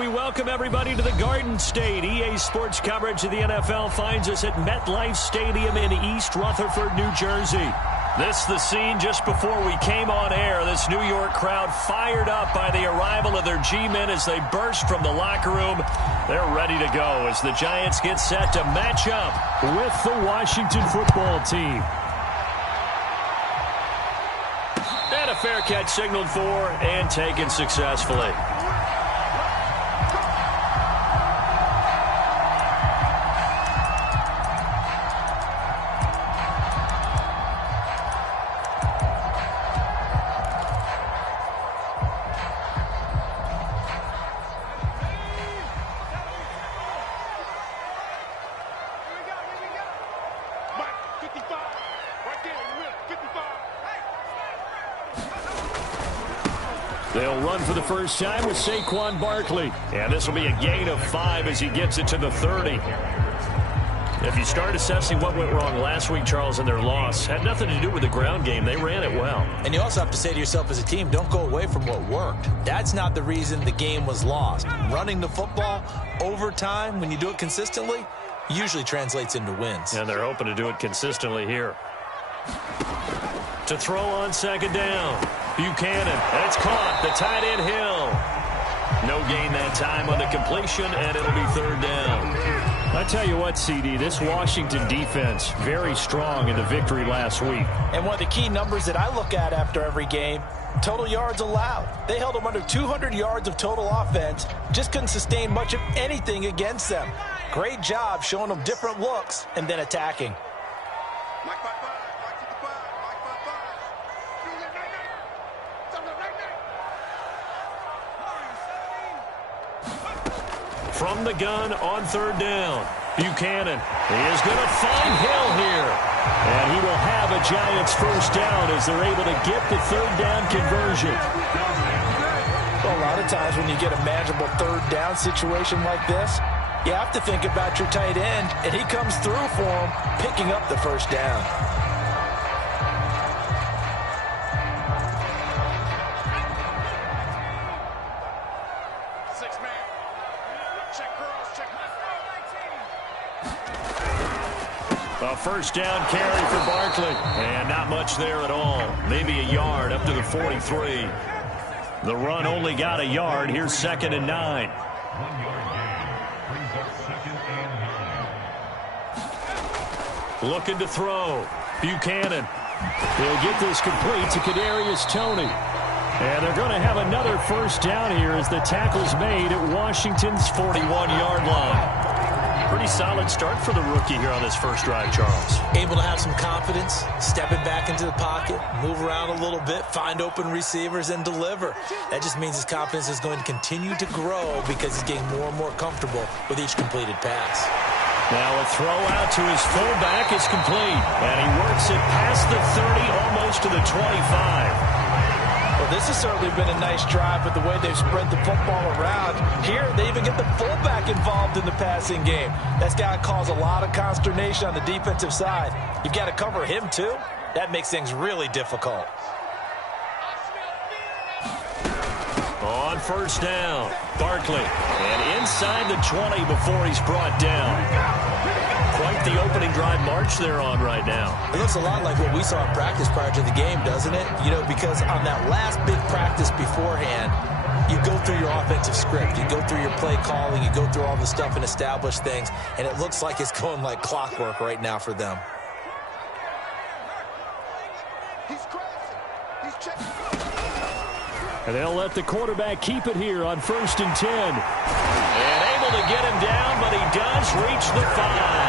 We welcome everybody to the Garden State. EA Sports coverage of the NFL finds us at MetLife Stadium in East Rutherford, New Jersey. This the scene just before we came on air. This New York crowd fired up by the arrival of their G-men as they burst from the locker room. They're ready to go as the Giants get set to match up with the Washington football team. And a fair catch signaled for and taken successfully. They'll run for the first time with Saquon Barkley. And this will be a gain of 5 as he gets it to the 30. If you start assessing what went wrong last week, Charles, in their loss, had nothing to do with the ground game. They ran it well. And you also have to say to yourself as a team, don't go away from what worked. That's not the reason the game was lost. Running the football over time, when you do it consistently, usually translates into wins. And they're hoping to do it consistently here. To throw on second down. Buchanan, and it's caught. The tight end Hill. No gain that time on the completion, and it'll be third down. I tell you what, CD, this Washington defense, very strong in the victory last week. And one of the key numbers that I look at after every game, total yards allowed. They held them under 200 yards of total offense, just couldn't sustain much of anything against them. Great job showing them different looks and then attacking. From the gun on third down, Buchanan is going to find Hill here. And he will have a Giants first down as they're able to get the third down conversion. Well, a lot of times when you get a manageable third down situation like this, you have to think about your tight end, and he comes through for him, picking up the first down. A first down carry for Barkley. And not much there at all. Maybe a yard up to the 43. The run only got a yard. Here's 2nd and 9. 1 yard gain. Brings up 2nd and 9. Looking to throw. Buchanan. He'll get this complete to Kadarius Toney. And they're going to have another first down here as the tackle's made at Washington's 41-yard line. Pretty solid start for the rookie here on this first drive, Charles. Able to have some confidence, stepping back into the pocket, move around a little bit, find open receivers, and deliver. That just means his confidence is going to continue to grow because he's getting more and more comfortable with each completed pass. Now a throw out to his fullback is complete. And he works it past the 30, almost to the 25. Well, this has certainly been a nice drive with the way they've spread the football around. Here, they even get the fullback involved in the passing game. That's got to cause a lot of consternation on the defensive side. You've got to cover him, too. That makes things really difficult. On first down, Barkley. And inside the 20 before he's brought down. Quite the opening drive march they're on right now. It looks a lot like what we saw in practice prior to the game, doesn't it? You know, because on that last big practice beforehand, you go through your offensive script, you go through your play calling, you go through all the stuff and establish things, and it looks like it's going like clockwork right now for them. And they'll let the quarterback keep it here on 1st and 10. And able to get him down, but he does reach the 5.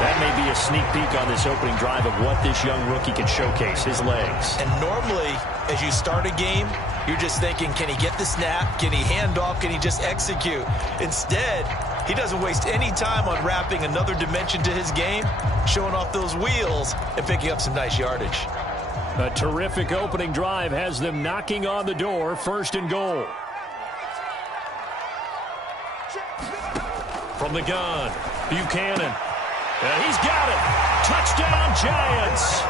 That may be a sneak peek on this opening drive of what this young rookie can showcase, his legs. And normally, as you start a game, you're just thinking, can he get the snap? Can he hand off? Can he just execute? Instead, he doesn't waste any time on wrapping another dimension to his game, showing off those wheels, and picking up some nice yardage. A terrific opening drive has them knocking on the door, 1st and goal. From the gun, Buchanan. And he's got it. Touchdown, Giants.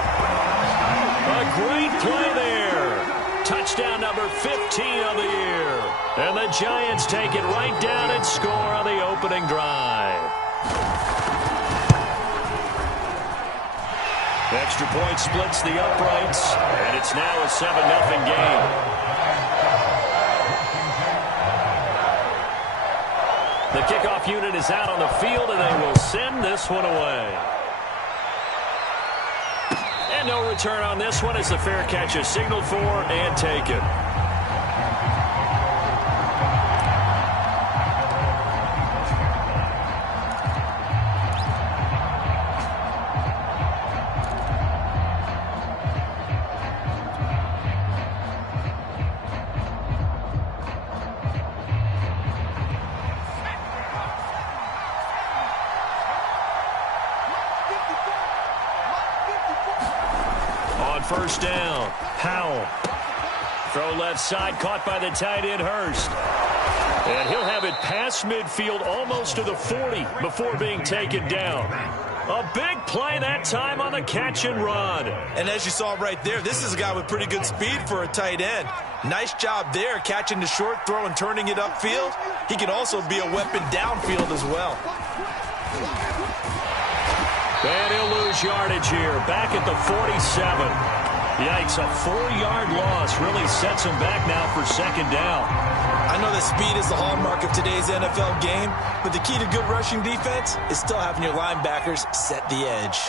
A great play there. touchdown number 15 of the year. And the Giants take it right down and score on the opening drive. Extra point splits the uprights, and it's now a 7-0 game. The kickoff unit is out on the field, and they will send this one away. And no return on this one as the fair catch is signaled for and taken. First down, Howell. Throw left side, caught by the tight end, Hurst. And he'll have it past midfield, almost to the 40, before being taken down. A big play that time on the catch and run. And as you saw right there, this is a guy with pretty good speed for a tight end. Nice job there, catching the short throw and turning it upfield. He can also be a weapon downfield as well. And he'll lose yardage here, back at the 47. Yikes, a 4-yard loss really sets him back now for second down. I know that speed is the hallmark of today's NFL game, but the key to good rushing defense is still having your linebackers set the edge.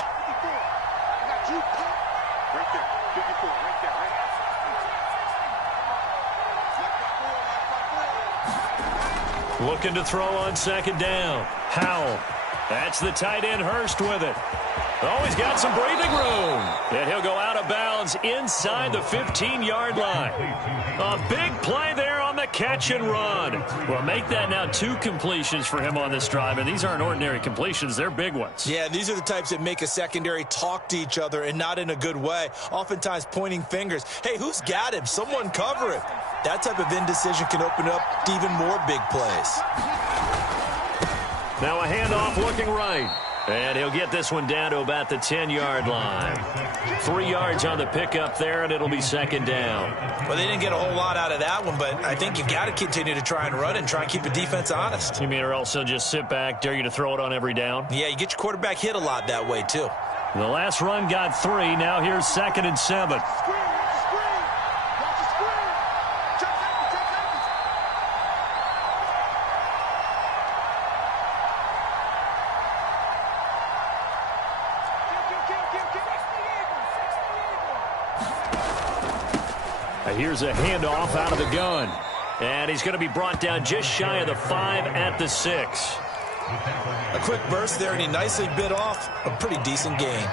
Looking to throw on second down. Howell. That's the tight end, Hurst, with it. Oh, he's got some breathing room. And he'll go out of bounds inside the 15-yard line. A big play there on the catch and run. Well, make that now 2 completions for him on this drive. And these aren't ordinary completions. They're big ones. Yeah, these are the types that make a secondary talk to each other and not in a good way. Oftentimes pointing fingers. Hey, who's got him? Someone cover him. That type of indecision can open up to even more big plays. Now a handoff looking right. And he'll get this one down to about the 10-yard line. 3 yards on the pickup there, and it'll be second down. Well, they didn't get a whole lot out of that one, but I think you've got to continue to try and run and try and keep the defense honest. You mean or else they'll just sit back, dare you to throw it on every down? Yeah, you get your quarterback hit a lot that way, too. The last run got 3. Now here's 2nd and 7. Here's a handoff out of the gun. And he's going to be brought down just shy of the 5 at the 6. A quick burst there, and he nicely bit off a pretty decent gain.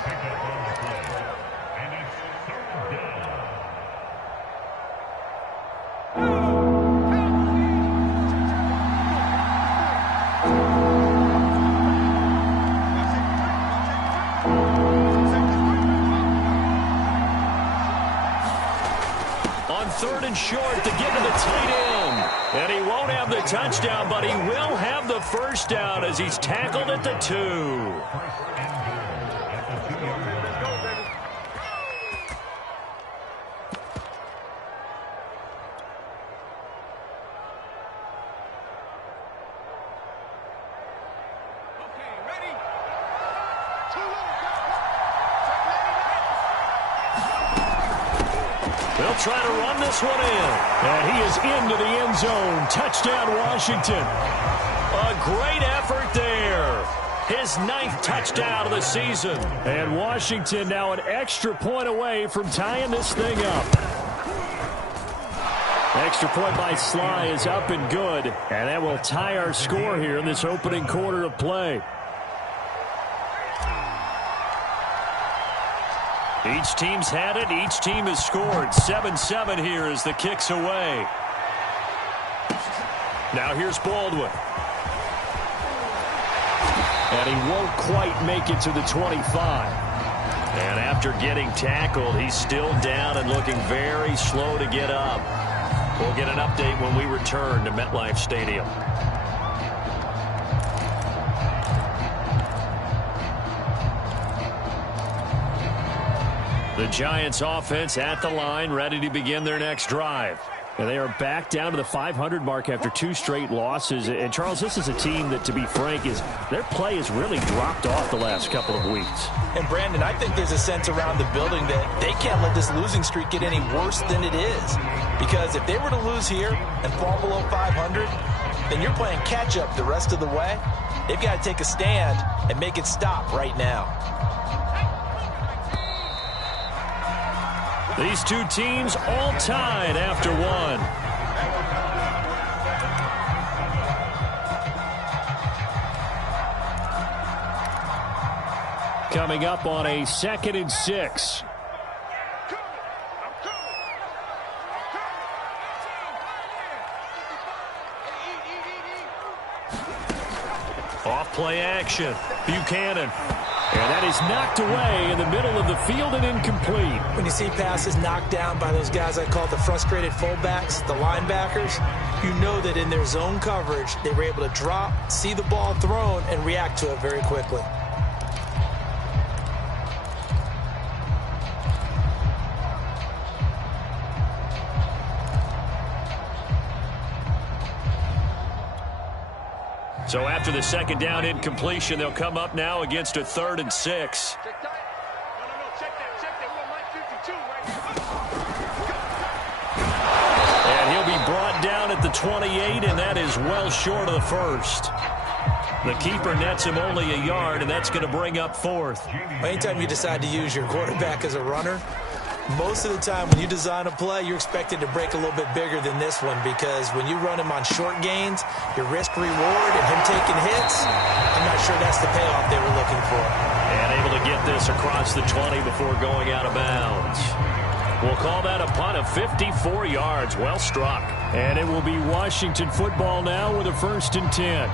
Short to get to the tight end. And he won't have the touchdown, but he will have the first down as he's tackled at the 2. They'll try to run this one in. And he is into the end zone. Touchdown, Washington. A great effort there. His 9th touchdown of the season. And Washington now an extra point away from tying this thing up. Extra point by Sly is up and good. And that will tie our score here in this opening quarter of play. Each team's had it. Each team has scored. 7-7 here as the kick's away. Now here's Baldwin. And he won't quite make it to the 25. And after getting tackled, he's still down and looking very slow to get up. We'll get an update when we return to MetLife Stadium. The Giants offense at the line, ready to begin their next drive. And they are back down to the 500 mark after 2 straight losses. And, Charles, this is a team that, to be frank, their play has really dropped off the last couple of weeks. And, Brandon, I think there's a sense around the building that they can't let this losing streak get any worse than it is. Because if they were to lose here and fall below 500, then you're playing catch-up the rest of the way. They've got to take a stand and make it stop right now. These two teams all tied after one. Coming up on a 2nd and 6. Off play action. Buchanan. And that is knocked away in the middle of the field and incomplete. When you see passes knocked down by those guys I call the frustrated fullbacks, the linebackers, you know that in their zone coverage, they were able to drop, see the ball thrown, and react to it very quickly. So after the 2nd down incompletion, they'll come up now against a 3rd and 6. And he'll be brought down at the 28, and that is well short of the 1st. The keeper nets him only a yard, and that's going to bring up 4th. Anytime you decide to use your quarterback as a runner, most of the time when you design a play, you're expected to break a little bit bigger than this one, because when you run him on short gains, your risk-reward and him taking hits, I'm not sure that's the payoff they were looking for. And able to get this across the 20 before going out of bounds. We'll call that a punt of 54 yards. Well struck. And it will be Washington football now with a 1st and 10.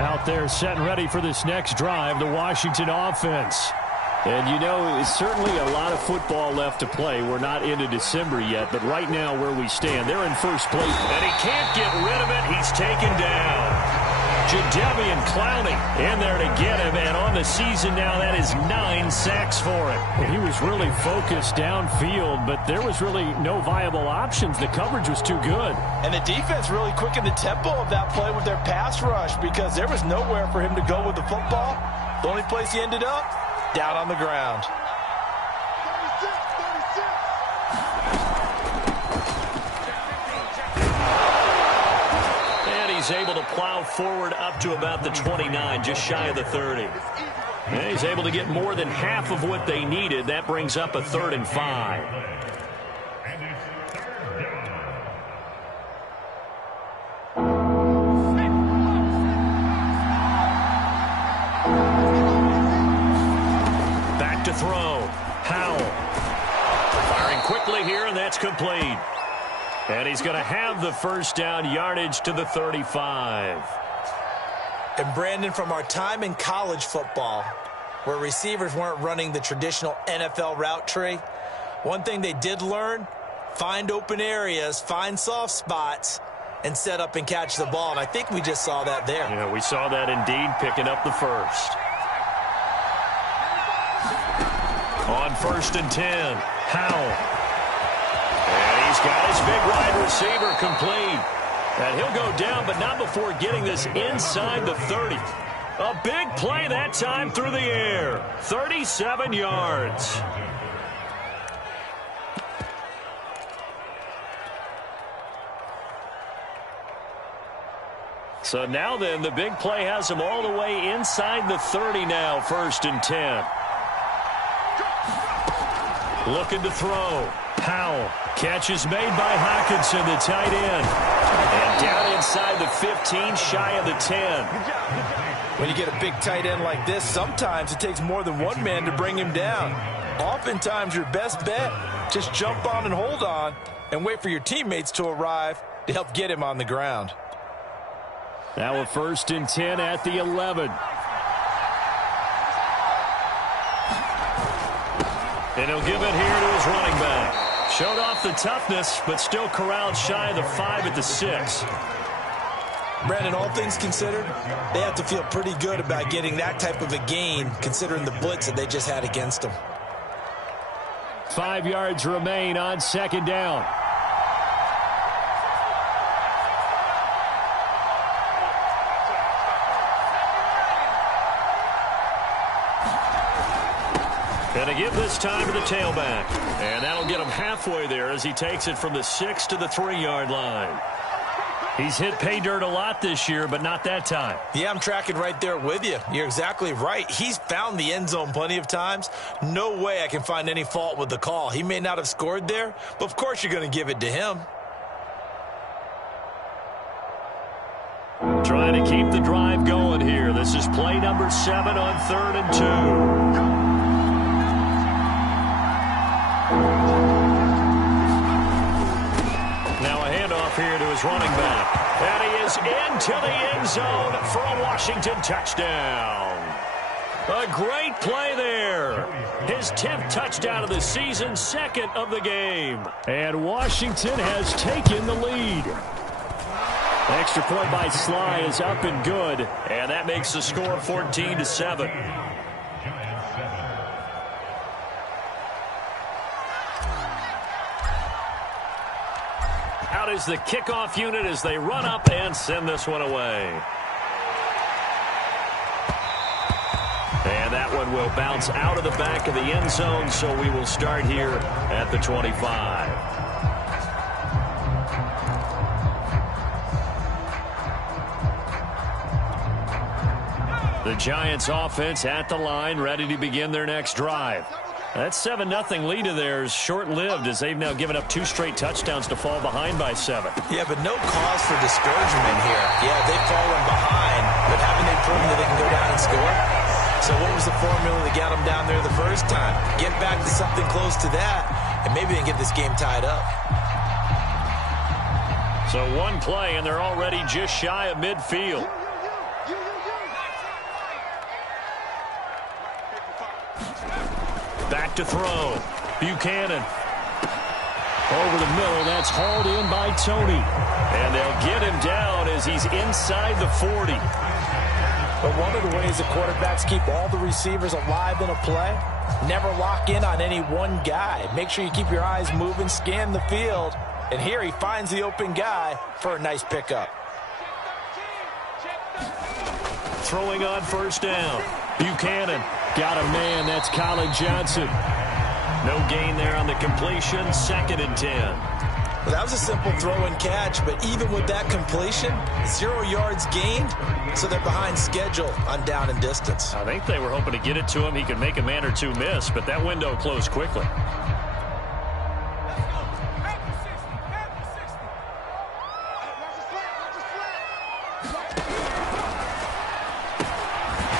Out there set and ready for this next drive, the Washington offense. And, you know, it's certainly a lot of football left to play. We're not into December yet, but right now where we stand, they're in first place. And he can't get rid of it. He's taken down. Jadeveon Clowney in there to get him, and on the season now, that is 9 sacks for him. And he was really focused downfield, but there was really no viable options. The coverage was too good. And the defense really quickened the tempo of that play with their pass rush, because there was nowhere for him to go with the football. The only place he ended up, down on the ground. He's able to plow forward up to about the 29, just shy of the 30. And he's able to get more than half of what they needed. That brings up a 3rd and 5. Back to throw. Howell. Firing quickly here, and that's complete. And he's going to have the 1st down, yardage to the 35. And, Brandon, from our time in college football, where receivers weren't running the traditional NFL route tree, one thing they did learn, find open areas, find soft spots, and set up and catch the ball. And I think we just saw that there. Yeah, we saw that indeed, picking up the 1st. On 1st and 10, Howell. And he's got his big wide receiver complete. And he'll go down, but not before getting this inside the 30. A big play that time through the air. 37 yards. So now then, the big play has him all the way inside the 30 now, 1st and 10. Looking to throw. Howell. Catch is made by Hockenson, the tight end. And down inside the 15, shy of the 10. When you get a big tight end like this, sometimes it takes more than one man to bring him down. Oftentimes, your best bet, just jump on and hold on and wait for your teammates to arrive to help get him on the ground. Now a 1st and 10 at the 11. And he'll give it here to his running back. Showed off the toughness, but still corralled shy of the 5 at the 6. Brandon, all things considered, they have to feel pretty good about getting that type of a gain, considering the blitz that they just had against them. 5 yards remain on second down. And to give this time to the tailback. And that'll get him halfway there as he takes it from the 6 to the 3-yard line. He's hit pay dirt a lot this year, but not that time. Yeah, I'm tracking right there with you. You're exactly right. He's found the end zone plenty of times. No way I can find any fault with the call. He may not have scored there, but of course you're going to give it to him. Trying to keep the drive going here. This is play number 7 on 3rd and 2. Now a handoff here to his running back. And he is into the end zone for a Washington touchdown. A great play there. His 10th touchdown of the season, 2nd of the game. And Washington has taken the lead. Extra point by Sly is up and good. And that makes the score 14-7. Out is the kickoff unit as they run up and send this one away. And that one will bounce out of the back of the end zone, so we will start here at the 25. The Giants offense at the line, ready to begin their next drive. That 7-0 lead of theirs short-lived as they've now given up 2 straight touchdowns to fall behind by 7. Yeah, but no cause for discouragement here. Yeah, they've fallen behind, but haven't they proven that they can go down and score? So what was the formula that got them down there the first time? Get back to something close to that, and maybe they can get this game tied up. So one play, and they're already just shy of midfield. Back to throw. Buchanan. Over the middle. That's hauled in by Tony. And they'll get him down as he's inside the 40. But one of the ways that quarterbacks keep all the receivers alive in a play, never lock in on any one guy. Make sure you keep your eyes moving, scan the field. And here he finds the open guy for a nice pickup. Throwing on first down. Buchanan. Got a man. That's Colin Johnson. No gain there on the completion. 2nd and 10. Well, that was a simple throw and catch, but even with that completion, 0 yards gained, so they're behind schedule on down and distance. I think they were hoping to get it to him. He could make a man or two miss, but that window closed quickly.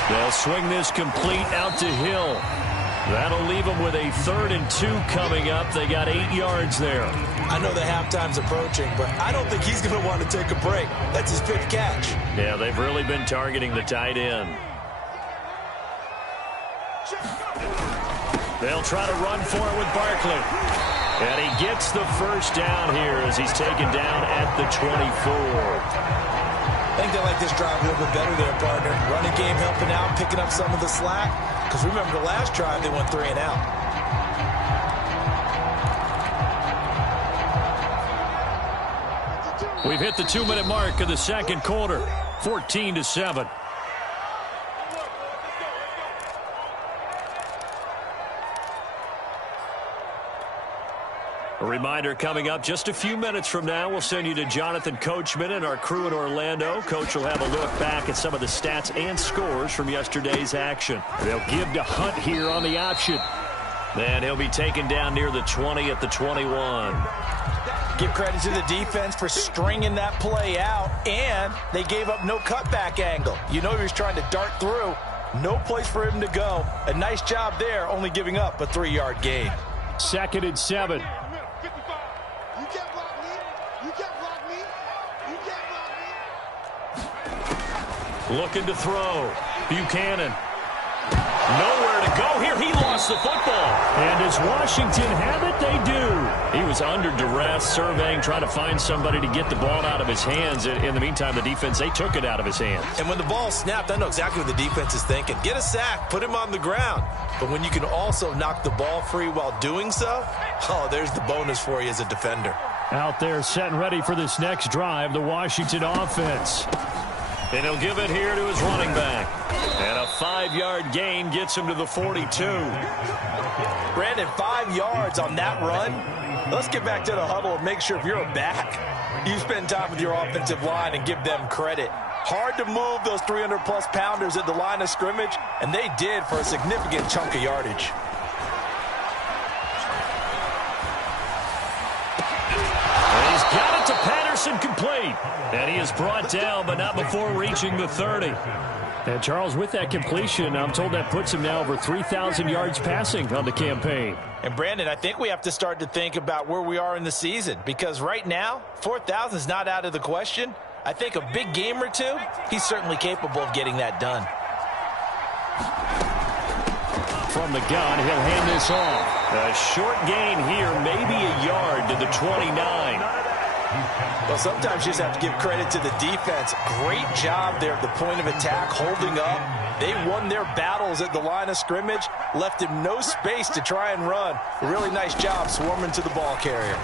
They'll swing this complete out to Hill. That'll leave them with a 3rd and 2 coming up. They got 8 yards there. I know the halftime's approaching, but I don't think he's going to want to take a break. That's his 5th catch. Yeah, they've really been targeting the tight end. They'll try to run for it with Barkley. And he gets the first down here as he's taken down at the 24. I think they like this drive a little bit better there, partner. Running game helping out, picking up some of the slack. Because remember, the last drive, they went 3 and out. We've hit the 2-minute mark of the second quarter. 14-7. A reminder coming up just a few minutes from now. We'll send you to Jonathan Coachman and our crew in Orlando. Coach will have a look back at some of the stats and scores from yesterday's action. They'll give to Hunt here on the option. Then he'll be taken down near the 20 at the 21. Give credit to the defense for stringing that play out, and they gave up no cutback angle. You know he was trying to dart through. No place for him to go. A nice job there, only giving up a 3-yard gain. 2nd and 7. Looking to throw. Buchanan. Nowhere nowhere to go here. He lost the football. And does Washington have it? They do. He was under duress, surveying, trying to find somebody to get the ball out of his hands. In the meantime, the defense, they took it out of his hands. And when the ball snapped, I know exactly what the defense is thinking. Get a sack, put him on the ground. But when you can also knock the ball free while doing so, oh, there's the bonus for you as a defender. Out there set and ready for this next drive, the Washington offense. And he'll give it here to his running back. And a 5-yard gain gets him to the 42. Brandon, 5 yards on that run. Let's get back to the huddle and make sure if you're a back, you spend time with your offensive line and give them credit. Hard to move those 300-plus pounders at the line of scrimmage, and they did for a significant chunk of yardage. Got it to Patterson, complete. And he is brought down, but not before reaching the 30. And Charles, with that completion, I'm told that puts him now over 3,000 yards passing on the campaign. And Brandon, I think we have to start to think about where we are in the season, because right now, 4,000 is not out of the question. I think a big game or two, he's certainly capable of getting that done. From the gun, he'll hand this off. A short gain here, maybe a yard to the 29. Well, sometimes you just have to give credit to the defense. Great job there at the point of attack, holding up. They won their battles at the line of scrimmage, left him no space to try and run. A really nice job swarming to the ball carrier.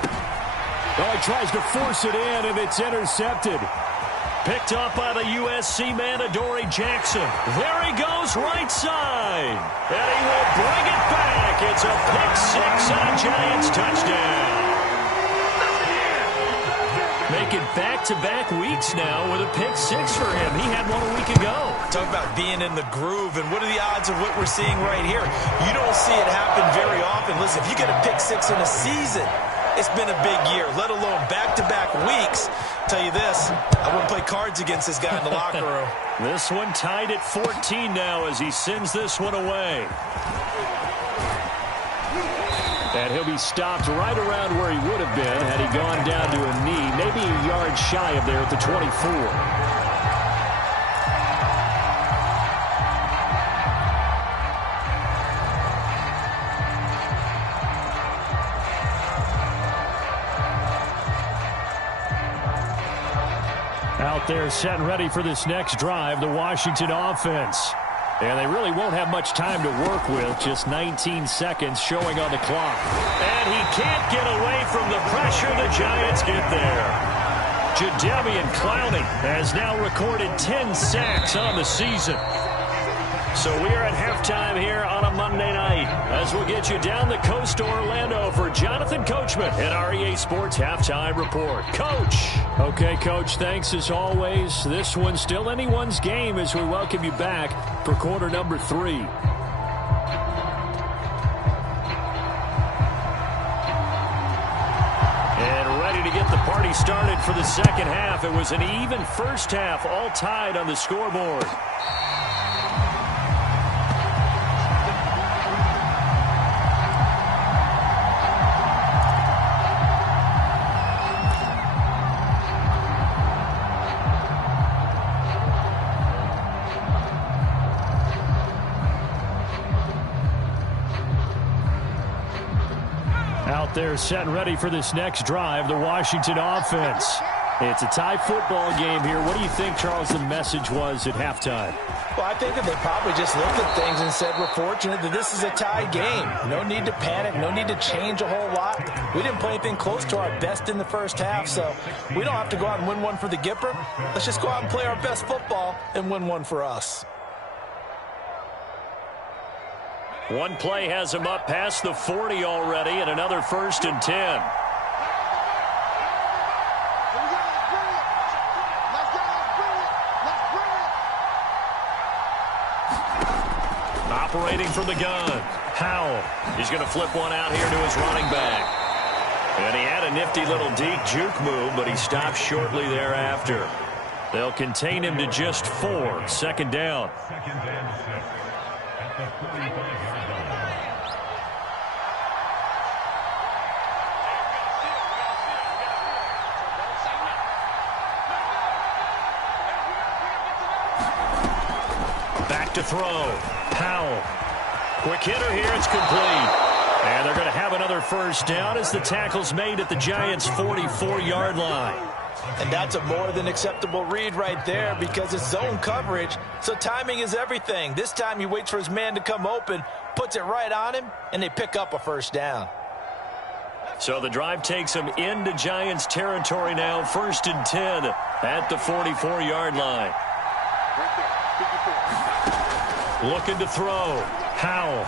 Oh, he tries to force it in, and it's intercepted. Picked up by the USC man, Adoree Jackson. There he goes, right side. And he will bring it back. It's a pick-6 and a Giants touchdown. Making back-to-back weeks now with a pick-6 for him. He had one a week ago. Talk about being in the groove, and what are the odds of what we're seeing right here? You don't see it happen very often. Listen, if you get a pick-6 in a season, it's been a big year, let alone back-to-back weeks. Tell you this, I wouldn't play cards against this guy in the locker room. This one tied at 14 now as he sends this one away. And he'll be stopped right around where he would have been had he gone down to a knee, maybe a yard shy of there at the 24. Out there set and ready for this next drive, the Washington offense. And they really won't have much time to work with, just 19 seconds showing on the clock. And he can't get away from the pressure. The Giants get there. Jadeveon Clowney has now recorded 10 sacks on the season. So we are at halftime here on a Monday night as we'll get you down the coast to Orlando for Jonathan Coachman and our EA Sports Halftime Report. Coach. Okay, Coach, thanks as always. This one's still anyone's game as we welcome you back for quarter number 3. And ready to get the party started for the second half. It was an even first half, all tied on the scoreboard. Out there set and ready for this next drive, the Washington offense. It's a tie football game here. What do you think, Charles, the message was at halftime? Well, I think that they probably just looked at things and said, we're fortunate that this is a tie game. No need to panic, no need to change a whole lot. We didn't play anything close to our best in the first half, so we don't have to go out and win one for the Gipper. Let's just go out and play our best football and win one for us. One play has him up past the 40 already, and another 1st and 10. Operating from the gun, Howell. He's going to flip one out here to his running back. And he had a nifty little deep juke move, but he stopped shortly thereafter. They'll contain him to just 4. 2nd down. Back to throw. Powell. Quick hitter here. It's complete. And they're going to have another first down as the tackle's made at the Giants' 44-yard line. And that's a more than acceptable read right there because it's zone coverage, so timing is everything. This time he waits for his man to come open, puts it right on him, and they pick up a first down. So the drive takes them into Giants territory now, 1st and 10 at the 44-yard line. Looking to throw. Howell.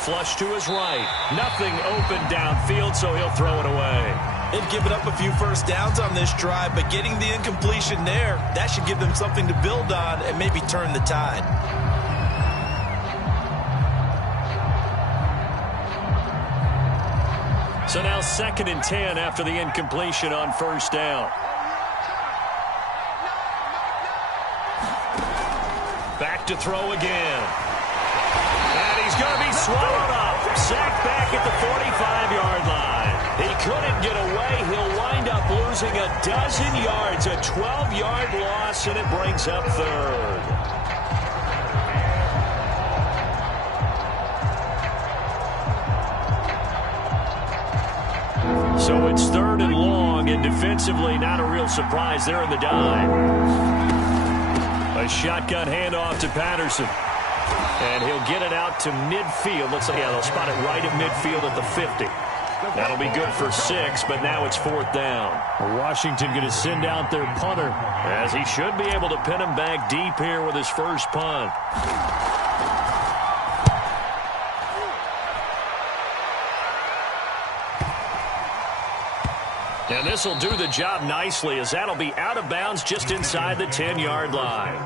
Flush to his right. Nothing open downfield, so he'll throw it away. They've given up a few first downs on this drive, but getting the incompletion there, that should give them something to build on and maybe turn the tide. So now 2nd and 10 after the incompletion on first down. Back to throw again. And he's going to be swallowed up. Sacked back at the 45-yard line. He couldn't get away. He'll wind up losing a dozen yards. A 12-yard loss, and it brings up 3rd. So it's 3rd and long, and defensively not a real surprise there in the dive. A shotgun handoff to Patterson. And he'll get it out to midfield. Looks like, yeah, they'll spot it right at midfield at the 50. That'll be good for 6, but now it's 4th down. Washington going to send out their punter, as he should be able to pin him back deep here with his first punt. And this will do the job nicely, as that'll be out of bounds just inside the 10-yard line.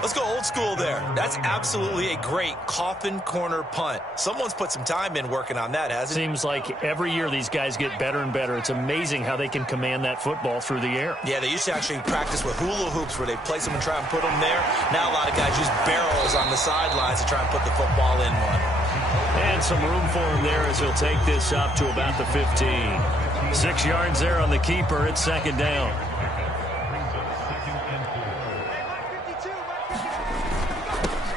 Let's go old school there. That's absolutely a great coffin corner punt. Someone's put some time in working on that, hasn't it? Seems like every year these guys get better and better. It's amazing how they can command that football through the air. Yeah, they used to actually practice with hula hoops where they place them and try and put them there. Now a lot of guys use barrels on the sidelines to try and put the football in one. And some room for him there as he'll take this up to about the 15. 6 yards there on the keeper. It's 2nd down.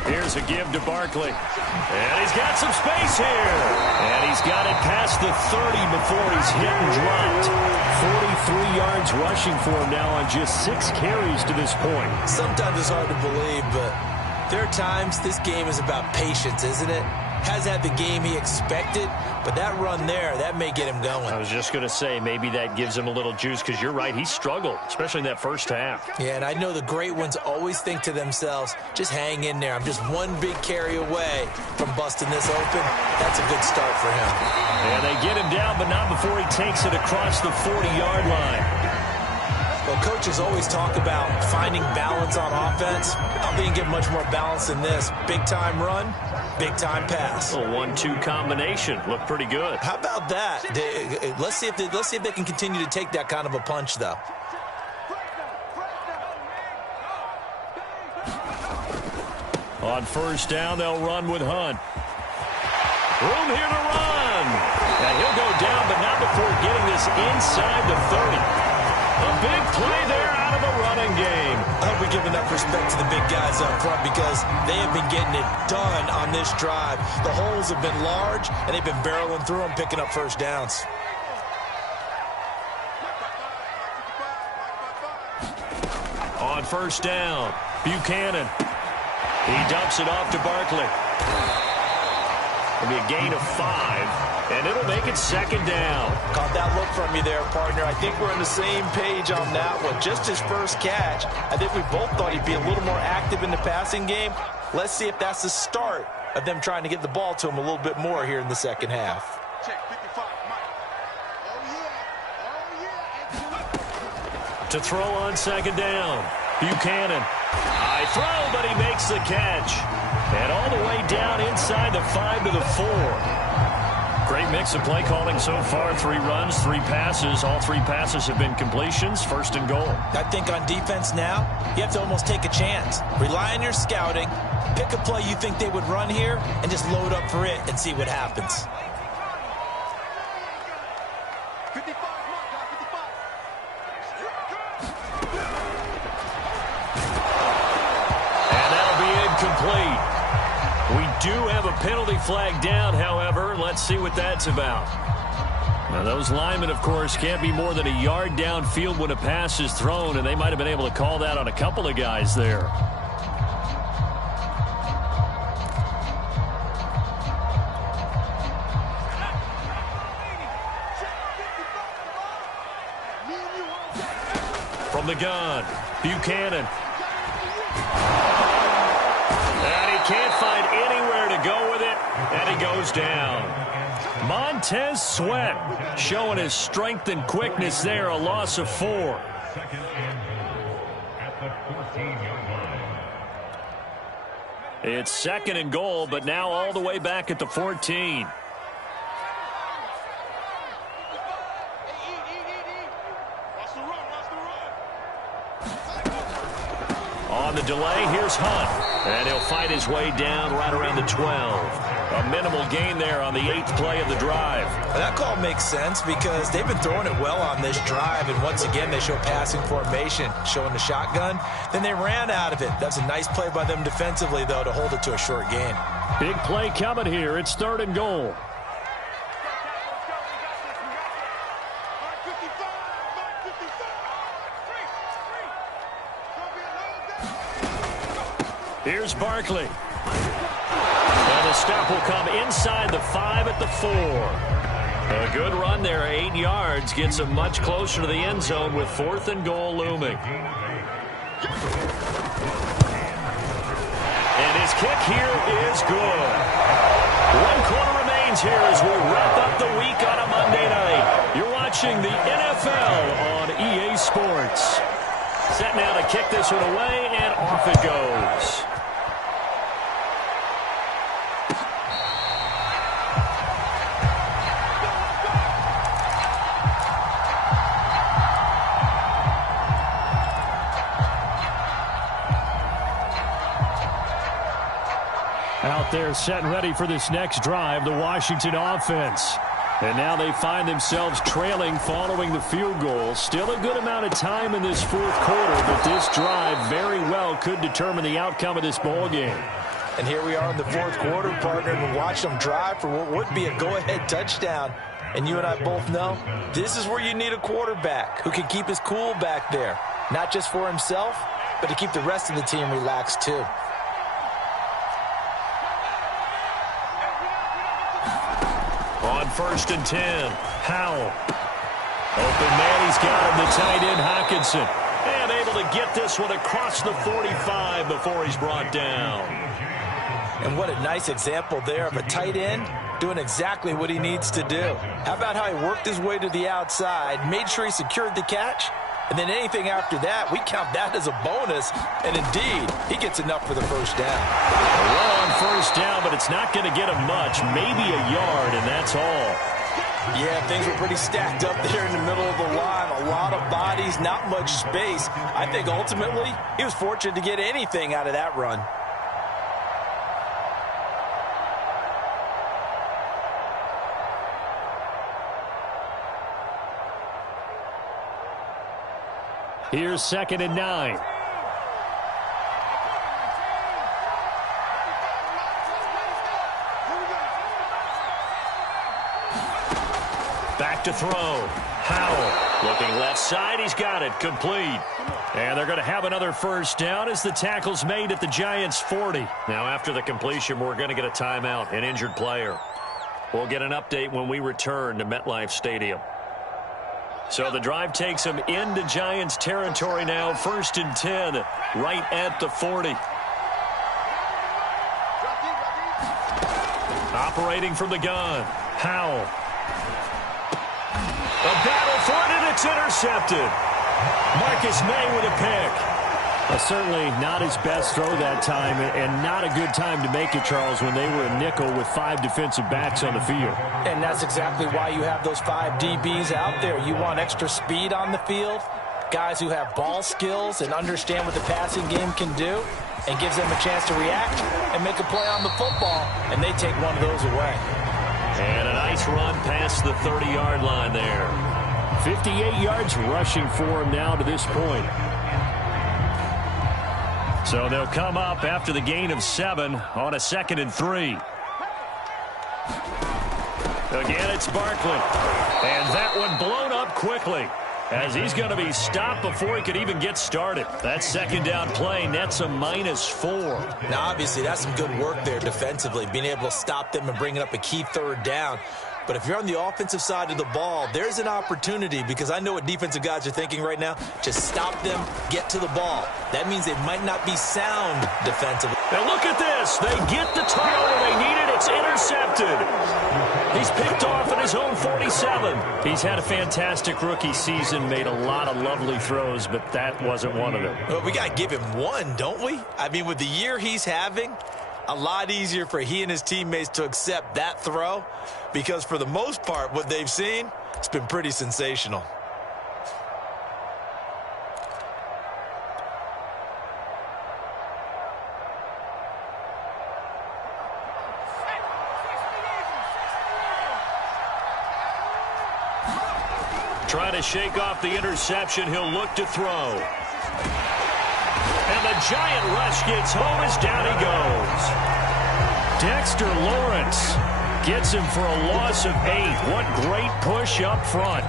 Here's a give to Barkley. And he's got some space here. And he's got it past the 30 before he's hit and dropped. 43 yards rushing for him now on just 6 carries to this point. Sometimes it's hard to believe, but there are times this game is about patience, isn't it? Hasn't had the game he expected, but that run there, that may get him going. I was just going to say, maybe that gives him a little juice, because you're right, he struggled, especially in that first half. Yeah, and I know the great ones always think to themselves, just hang in there. I'm just one big carry away from busting this open. That's a good start for him. And they get him down, but not before he takes it across the 40-yard line. Well, coaches always talk about finding balance on offense. I don't think you can get much more balance than this. Big-time run, big-time pass. A 1-2 combination. Looked pretty good. How about that? Let's see if they can continue to take that kind of a punch, though. On first down, they'll run with Hunt. Room here to run. And he'll go down, but not before getting this inside the 30. A big play there out of the running game. I hope we give enough respect to the big guys up front, because they have been getting it done on this drive. The holes have been large, and they've been barreling through them, picking up first downs. On first down, Buchanan. He dumps it off to Barkley. It'll be a gain of 5, and it'll make it 2nd down. Caught that look from you there, partner. I think we're on the same page on that one. Just his first catch, I think we both thought he'd be a little more active in the passing game. Let's see if that's the start of them trying to get the ball to him a little bit more here in the second half. To throw on 2nd down, Buchanan. High throw, but he makes the catch. And all the way down inside the 5 to the 4. Great mix of play calling so far. 3 runs, 3 passes. All 3 passes have been completions. 1st and goal. I think on defense now, you have to almost take a chance. Rely on your scouting. Pick a play you think they would run here and just load up for it and see what happens. We do have a penalty flag down, however. Let's see what that's about. Now, those linemen, of course, can't be more than a yard downfield when a pass is thrown, and they might have been able to call that on a couple of guys there. From the gun, Buchanan. And he can't find anywhere to go with it, and he goes down. Montez Sweat showing his strength and quickness there, a loss of 4. Second and goal at the 14-yard line. It's second and goal, but now all the way back at the 14. On the delay, here's Hunt. And he'll fight his way down right around the 12. A minimal gain there on the 8th play of the drive. That call makes sense because they've been throwing it well on this drive, and once again they show passing formation, showing the shotgun. Then they ran out of it. That's a nice play by them defensively, though, to hold it to a short gain. Big play coming here. It's third and goal. Here's Barkley. And the stop will come inside the 5 at the 4. A good run there, 8 yards. Gets him much closer to the end zone with 4th and goal looming. And his kick here is good. 1 quarter remains here as we wrap up the week on a Monday night. You're watching the NFL on EA Sports. Set now to kick this one away, and off it goes. Out there set and ready for this next drive, the Washington offense. And now they find themselves trailing following the field goal. Still a good amount of time in this 4th quarter, but this drive very well could determine the outcome of this ball game. And here we are in the 4th quarter, partner, and watch them drive for what would be a go-ahead touchdown. And you and I both know this is where you need a quarterback who can keep his cool back there. Not just for himself, but to keep the rest of the team relaxed too. On 1st and 10, Howell. Open man, he's got him, the tight end, Hockenson. And able to get this one across the 45 before he's brought down. And what a nice example there of a tight end doing exactly what he needs to do. How about how he worked his way to the outside, made sure he secured the catch, and then anything after that, we count that as a bonus. And indeed, he gets enough for the first down. Well on first down, but it's not going to get him much. Maybe a yard, and that's all. Yeah, things were pretty stacked up there in the middle of the line. A lot of bodies, not much space. I think ultimately, he was fortunate to get anything out of that run. Here's 2nd and 9. Back to throw. Howell looking left side. He's got it. Complete. And they're going to have another first down as the tackle's made at the Giants' 40. Now after the completion, we're going to get a timeout, an injured player. We'll get an update when we return to MetLife Stadium. So the drive takes him into Giants territory now. 1st and 10, right at the 40. Operating from the gun, Howell. A battle for it, and it's intercepted. Marcus May with a pick. Certainly not his best throw that time, and not a good time to make it, Charles, when they were a nickel with 5 defensive backs on the field. And that's exactly why you have those 5 DBs out there. You want extra speed on the field, guys who have ball skills and understand what the passing game can do, and gives them a chance to react and make a play on the football, and they take one of those away. And a nice run past the 30-yard line there. 58 yards rushing for him now to this point. So they'll come up after the gain of 7 on a 2nd and 3. Again, it's Barkley. And that one blown up quickly, as he's going to be stopped before he could even get started. That 2nd down play nets a -4. Now, obviously, that's some good work there defensively, being able to stop them and bringing up a key 3rd down. But if you're on the offensive side of the ball, there's an opportunity, because I know what defensive guys are thinking right now. Just stop them, get to the ball. That means they might not be sound defensively. And look at this. They get the turnover they needed. It's intercepted. He's picked off at his own 47. He's had a fantastic rookie season, made a lot of lovely throws, but that wasn't one of them. Well, we got to give him one, don't we? I mean, with the year he's having, a lot easier for he and his teammates to accept that throw, because for the most part, what they've seen, it's been pretty sensational. Trying to shake off the interception, he'll look to throw. And the giant rush gets home as down he goes. Dexter Lawrence gets him for a loss of 8. What great push up front.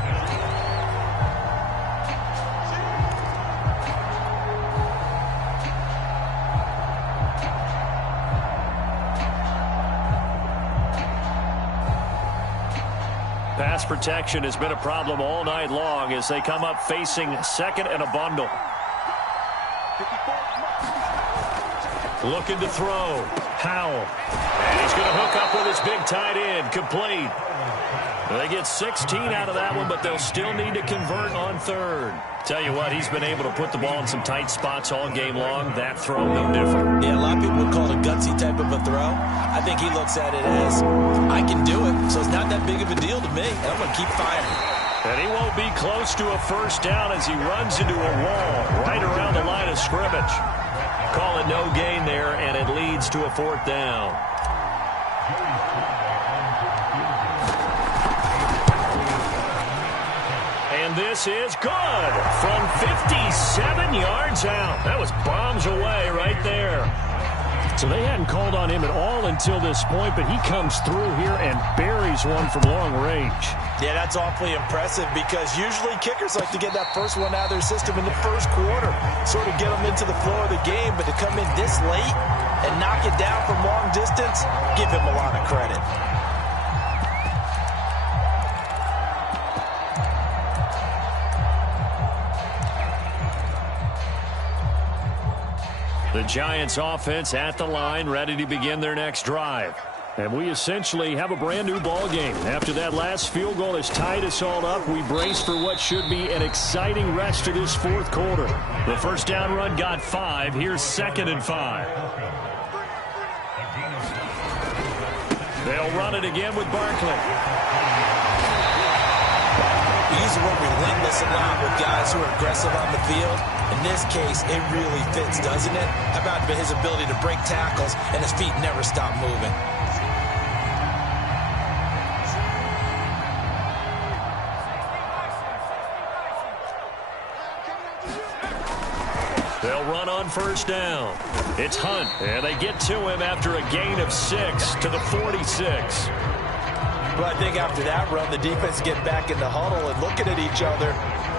Pass protection has been a problem all night long as they come up facing 2nd and a bundle. Looking to throw. Howell. And he's going to hook up with his big tight end. Complete. They get 16 out of that one, but they'll still need to convert on 3rd. Tell you what, he's been able to put the ball in some tight spots all game long. That throw, no different. Yeah, a lot of people would call it a gutsy type of a throw. I think he looks at it as, I can do it, so it's not that big of a deal to me, and I'm going to keep firing. And he won't be close to a 1st down as he runs into a wall right around the line of scrimmage. Call it no gain there, and it leads to a 4th down. And this is good from 57 yards out. That was bombs away right there. So they hadn't called on him at all until this point, but he comes through here and buries one from long range. Yeah, that's awfully impressive, because usually kickers like to get that first one out of their system in the 1st quarter, sort of get them into the flow of the game, but to come in this late and knock it down from long distance, give him a lot of credit. The Giants offense at the line, ready to begin their next drive. And we essentially have a brand new ball game. After that last field goal has tied us all up, we brace for what should be an exciting rest of this 4th quarter. The 1st down run got 5. Here's 2nd and 5. They'll run it again with Barkley. We use the word relentless a lot with guys who are aggressive on the field. In this case, it really fits, doesn't it? How about his ability to break tackles and his feet never stop moving? They'll run on 1st down. It's Hunt, and they get to him after a gain of 6 to the 46. But I think after that run, the defense get back in the huddle and looking at each other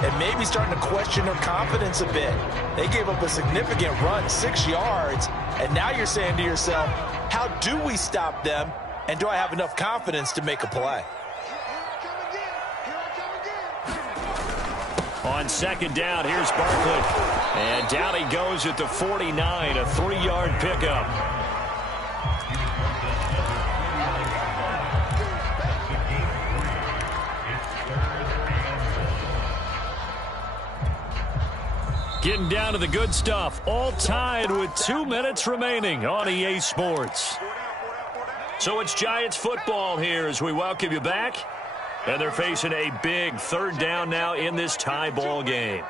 and maybe starting to question their confidence a bit. They gave up a significant run, 6 yards, and now you're saying to yourself, how do we stop them, and do I have enough confidence to make a play? On 2nd down, here's Barkley. And down he goes at the 49, a 3-yard pickup. Getting down to the good stuff, all tied with 2 minutes remaining on EA Sports. So it's Giants football here as we welcome you back. And they're facing a big 3rd down now in this tie ball game.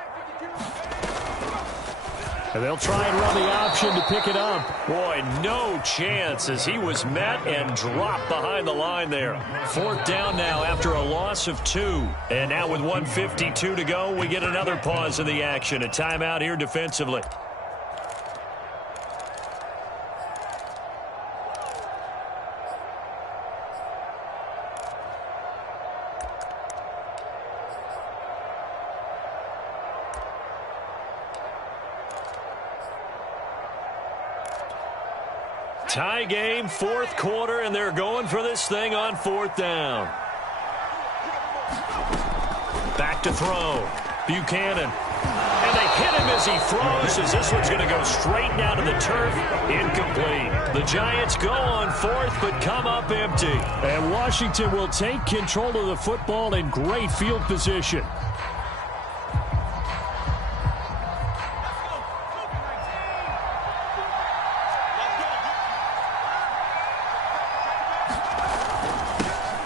And they'll try and run the option to pick it up. Boy, no chance as he was met and dropped behind the line there. 4th down now after a loss of 2. And now with 1:52 to go, we get another pause in the action. A timeout here defensively. Tie game, fourth quarter, and they're going for this thing on fourth down. Back to throw. Buchanan. And they hit him as he throws, as this one's going to go straight down to the turf. Incomplete. The Giants go on fourth, but come up empty. And Washington will take control of the football in great field position.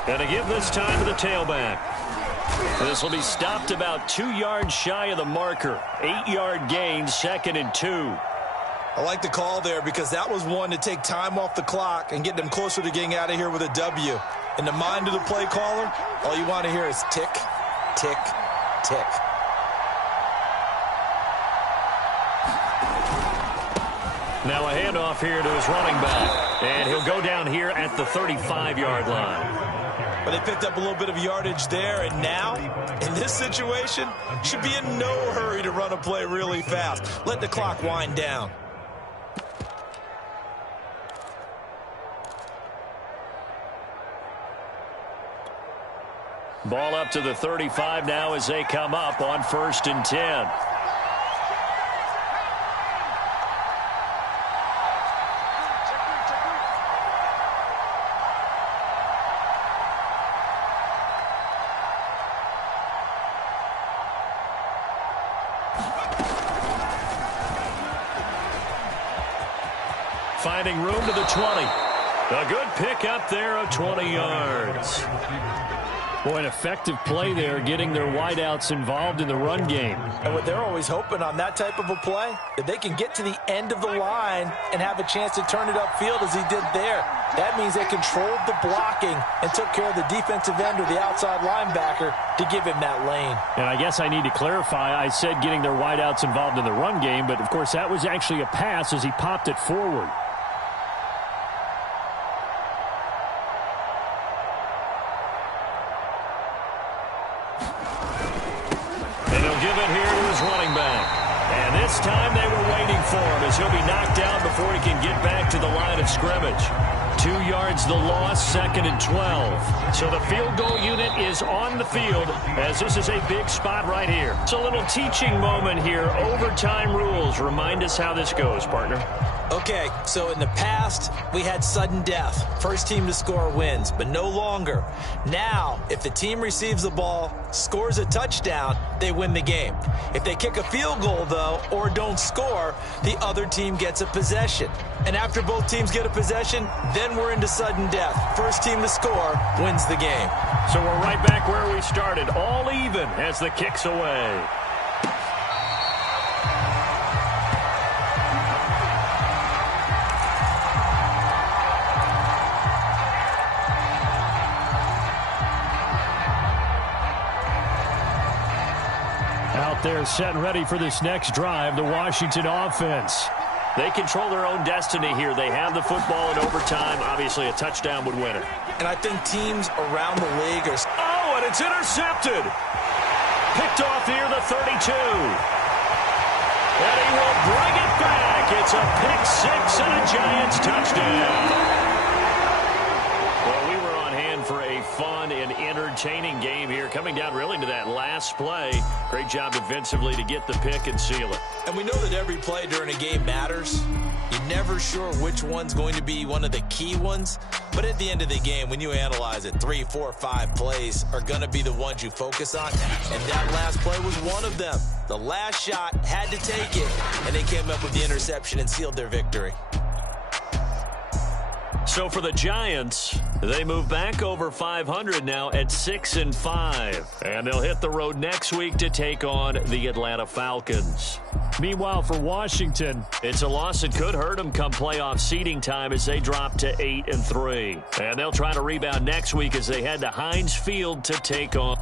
And a give this time to the tailback. This will be stopped about 2 yards shy of the marker. 8-yard gain, 2nd and 2. I like the call there because that was one to take time off the clock and get them closer to getting out of here with a W. In the mind of the play caller, all you want to hear is tick, tick, tick. Now a handoff here to his running back. And he'll go down here at the 35-yard line. But they picked up a little bit of yardage there, and now, in this situation, should be in no hurry to run a play really fast. Let the clock wind down. Ball up to the 35 now as they come up on 1st and 10. Finding room to the 20. A good pick up there of 20 yards. Boy, an effective play there, getting their wideouts involved in the run game. And what they're always hoping on that type of a play, if they can get to the end of the line and have a chance to turn it upfield as he did there, that means they controlled the blocking and took care of the defensive end or the outside linebacker to give him that lane. And I guess I need to clarify, I said getting their wideouts involved in the run game, but of course that was actually a pass as he popped it forward. This time they were waiting for him as he'll be knocked down before he can get back to the line of scrimmage. 2 yards the loss, 2nd and 12. So the field goal unit is on the field as this is a big spot right here. It's a little teaching moment here. Overtime rules. Remind us how this goes, partner. Okay, so in the past, we had sudden death. First team to score wins, but no longer. Now, if the team receives the ball, scores a touchdown, they win the game. If they kick a field goal, though, or don't score, the other team gets a possession. And after both teams get a possession, then we're into sudden death. First team to score wins the game. So we're right back where we started, all even as the kick's away. Out there set and ready for this next drive, the Washington offense. They control their own destiny here. They have the football in overtime. Obviously, a touchdown would win it. And I think teams around the league are... Oh, and it's intercepted. Picked off here, the 32. And he will bring it back. It's a pick six and a Giants touchdown. Well, we were on hand for a fun and entertaining game here, coming down really to that last play. Great job defensively to get the pick and seal it. And we know that every play during a game matters. You're never sure which one's going to be one of the key ones. But at the end of the game, when you analyze it, 3, 4, 5 plays are going to be the ones you focus on. And that last play was one of them. The last shot had to take it, and they came up with the interception and sealed their victory. So for the Giants, they move back over 500 now at 6-5. And they'll hit the road next week to take on the Atlanta Falcons. Meanwhile, for Washington, it's a loss that could hurt them come playoff seeding time as they drop to 8-3. And they'll try to rebound next week as they head to Heinz Field to take on